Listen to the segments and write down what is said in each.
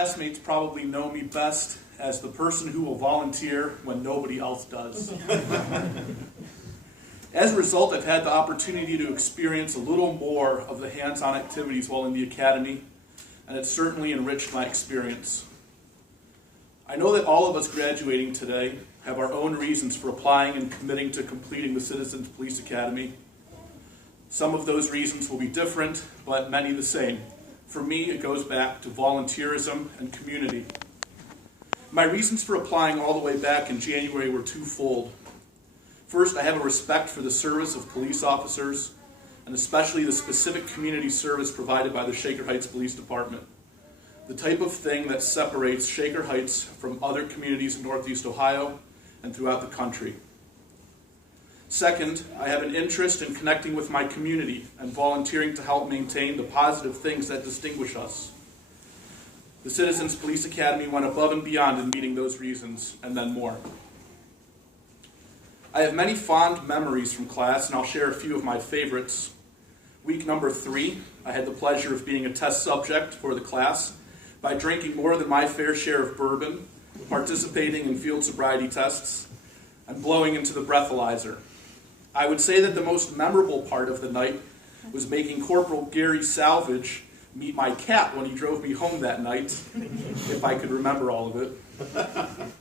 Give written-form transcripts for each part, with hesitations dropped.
classmates probably know me best as the person who will volunteer when nobody else does. As a result, I've had the opportunity to experience a little more of the hands-on activities while in the academy, and it's certainly enriched my experience. I know that all of us graduating today have our own reasons for applying and committing to completing the Citizens Police Academy. Some of those reasons will be different, but many the same. For me, it goes back to volunteerism and community. My reasons for applying all the way back in January were twofold. First, I have a respect for the service of police officers, and especially the specific community service provided by the Shaker Heights Police Department. The type of thing that separates Shaker Heights from other communities in Northeast Ohio and throughout the country. Second, I have an interest in connecting with my community and volunteering to help maintain the positive things that distinguish us. The Citizens Police Academy went above and beyond in meeting those reasons, and then more. I have many fond memories from class, and I'll share a few of my favorites. Week number 3, I had the pleasure of being a test subject for the class by drinking more than my fair share of bourbon, participating in field sobriety tests, and blowing into the breathalyzer. I would say that the most memorable part of the night was making Corporal Gary Salvage meet my cat when he drove me home that night, if I could remember all of it.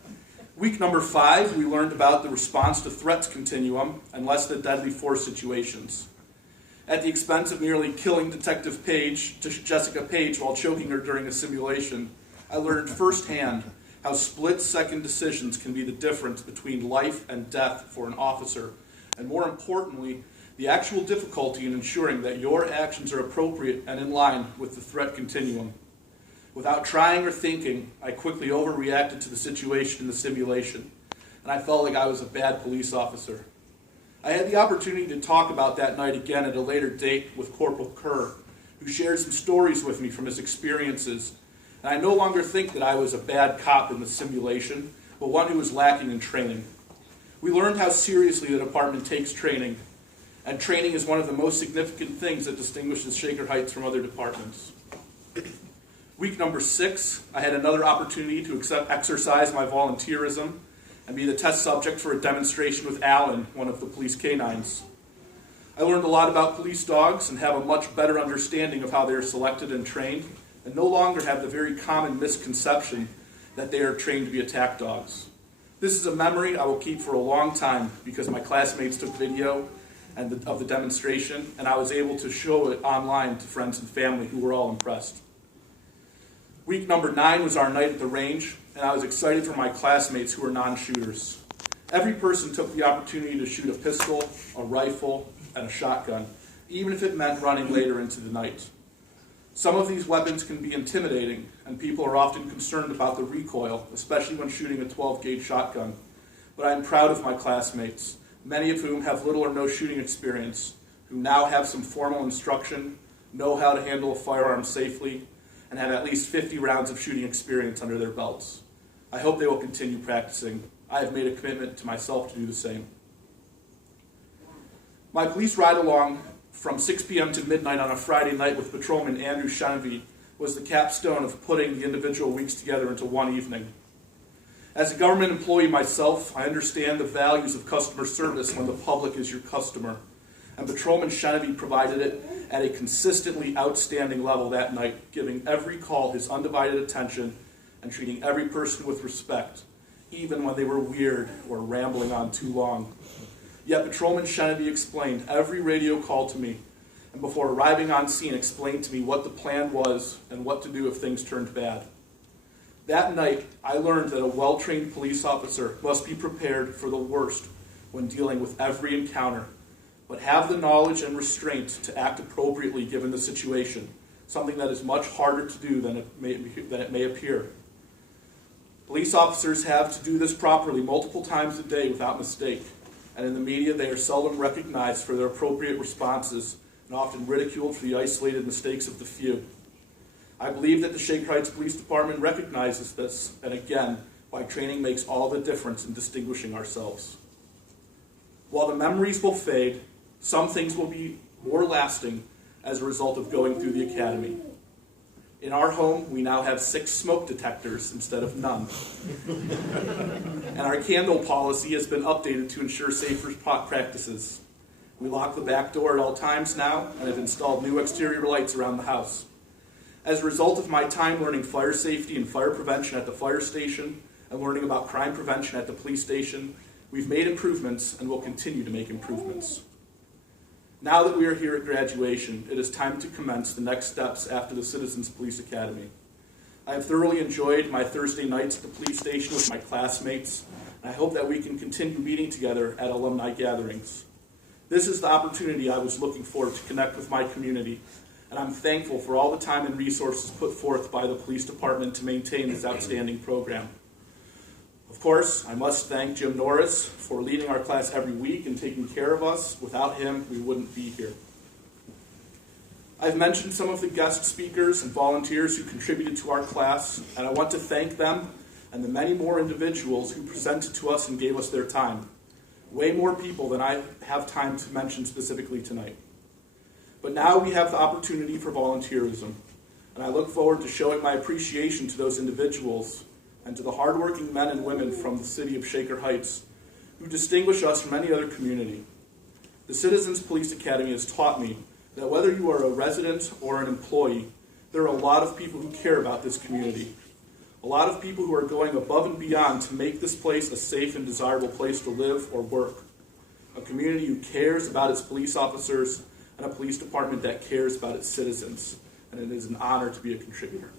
Week number 5, we learned about the response to threats continuum and less than deadly force situations. At the expense of nearly killing Detective Jessica Page while choking her during a simulation, I learned firsthand how split-second decisions can be the difference between life and death for an officer, and more importantly, the actual difficulty in ensuring that your actions are appropriate and in line with the threat continuum. Without trying or thinking, I quickly overreacted to the situation in the simulation, and I felt like I was a bad police officer. I had the opportunity to talk about that night again at a later date with Corporal Kerr, who shared some stories with me from his experiences, and I no longer think that I was a bad cop in the simulation, but one who was lacking in training. We learned how seriously the department takes training, and training is one of the most significant things that distinguishes Shaker Heights from other departments. Week number 6, I had another opportunity to exercise my volunteerism and be the test subject for a demonstration with Alan, one of the police canines. I learned a lot about police dogs and have a much better understanding of how they are selected and trained, and no longer have the very common misconception that they are trained to be attack dogs. This is a memory I will keep for a long time because my classmates took video of the demonstration, and I was able to show it online to friends and family who were all impressed. Week number 9 was our night at the range, and I was excited for my classmates who were non-shooters. Every person took the opportunity to shoot a pistol, a rifle, and a shotgun, even if it meant running later into the night. Some of these weapons can be intimidating, and people are often concerned about the recoil, especially when shooting a 12-gauge shotgun. But I'm proud of my classmates, many of whom have little or no shooting experience, who now have some formal instruction, know how to handle a firearm safely, and have at least 50 rounds of shooting experience under their belts. I hope they will continue practicing. I have made a commitment to myself to do the same. My police ride-along from 6 p.m. to midnight on a Friday night with Patrolman Andrew Shenevy was the capstone of putting the individual weeks together into one evening. As a government employee myself, I understand the values of customer service when the public is your customer, and Patrolman Shenevy provided it at a consistently outstanding level that night, giving every call his undivided attention and treating every person with respect, even when they were weird or rambling on too long. Yet Patrolman Shenevy explained every radio call to me, and before arriving on scene explained to me what the plan was and what to do if things turned bad. That night, I learned that a well-trained police officer must be prepared for the worst when dealing with every encounter, but have the knowledge and restraint to act appropriately given the situation, something that is much harder to do than it may appear. Police officers have to do this properly multiple times a day without mistake, and in the media they are seldom recognized for their appropriate responses and often ridiculed for the isolated mistakes of the few. I believe that the Shaker Heights Police Department recognizes this, and again, why training makes all the difference in distinguishing ourselves. While the memories will fade, some things will be more lasting as a result of going through the academy. In our home, we now have 6 smoke detectors instead of none. And our candle policy has been updated to ensure safer practices. We lock the back door at all times now and have installed new exterior lights around the house. As a result of my time learning fire safety and fire prevention at the fire station and learning about crime prevention at the police station, we've made improvements and will continue to make improvements. Now that we are here at graduation, it is time to commence the next steps after the Citizens Police Academy. I have thoroughly enjoyed my Thursday nights at the police station with my classmates, and I hope that we can continue meeting together at alumni gatherings. This is the opportunity I was looking for to connect with my community, and I'm thankful for all the time and resources put forth by the police department to maintain this outstanding program. Of course, I must thank Jim Norris for leading our class every week and taking care of us. Without him, we wouldn't be here. I've mentioned some of the guest speakers and volunteers who contributed to our class, and I want to thank them and the many more individuals who presented to us and gave us their time. Way more people than I have time to mention specifically tonight. But now we have the opportunity for volunteerism, and I look forward to showing my appreciation to those individuals and to the hardworking men and women from the city of Shaker Heights who distinguish us from any other community. The Citizens Police Academy has taught me that whether you are a resident or an employee, there are a lot of people who care about this community. A lot of people who are going above and beyond to make this place a safe and desirable place to live or work. A community who cares about its police officers and a police department that cares about its citizens. And it is an honor to be a contributor.